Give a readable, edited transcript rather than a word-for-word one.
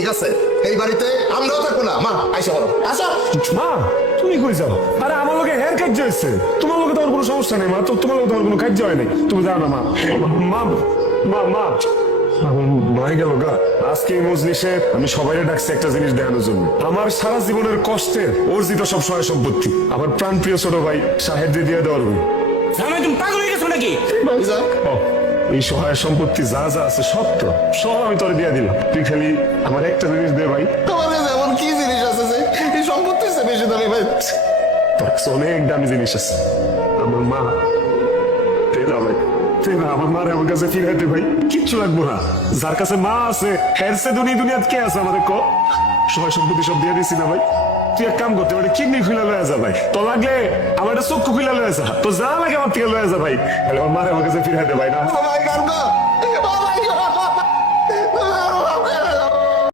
ঠিক আছে, এই বাড়িতে আমরাও থাকবো না। মা আইসা বলো, আসো। মা তুমি কই যাও? আরে আমার লোকে হেয়ার কাট হয়েছে, তোমার লোকে তোমার কোনো সমস্যা নেই মা, তো তোমার লোকে তোমার কোনো কাজ হয় নাই, তুমি যাও না মা। মা মা মা মাই গেল গা। আজকে এই মজলিসে আমি সবাইকে ডাকছি একটা জিনিস দেখানোর জন্য। আমার সারা জীবনের কষ্টের অর্জিত সব সহায় সম্পত্তি আমার প্রাণ প্রিয় ছোট ভাই সাহেব দিয়ে দেওয়ার হবে। জামাই তুমি পাগল হয়ে গেছো নাকি? ভাইজান, ও, এই সহায় সম্পত্তি যা যা আছে সব তো সব আমি তোর দিয়ে দিলাম, তুই খালি আমার একটা জিনিস দে ভাই। তোমার কাছে এমন কি জিনিস আছে যে এই সম্পত্তির চেয়ে বেশি দামি ভাই? তোর কাছে অনেক দামি জিনিস আছে। আমার মা, তেরা ভাই, তেরা আমার মারে আমার কাছে ফিরাইতে ভাই, কিচ্ছু লাগবো না। যার কাছে মা আছে এর সে দুনিয়াত কে আছে আমাদের ক? সহায় সম্পত্তি সব দিয়ে দিছি না ভাই। তুই এক কাম করতে পারি, কিডনি খুলে লয়ে যা ভাই, তো লাগলে আমার একটা চক্ষু খুলে লয়ে যা, তো যা লাগে আমার থেকে লয়ে যা ভাই, তাহলে আমার মারে আমার কাছে ফিরাইতে ভাই না।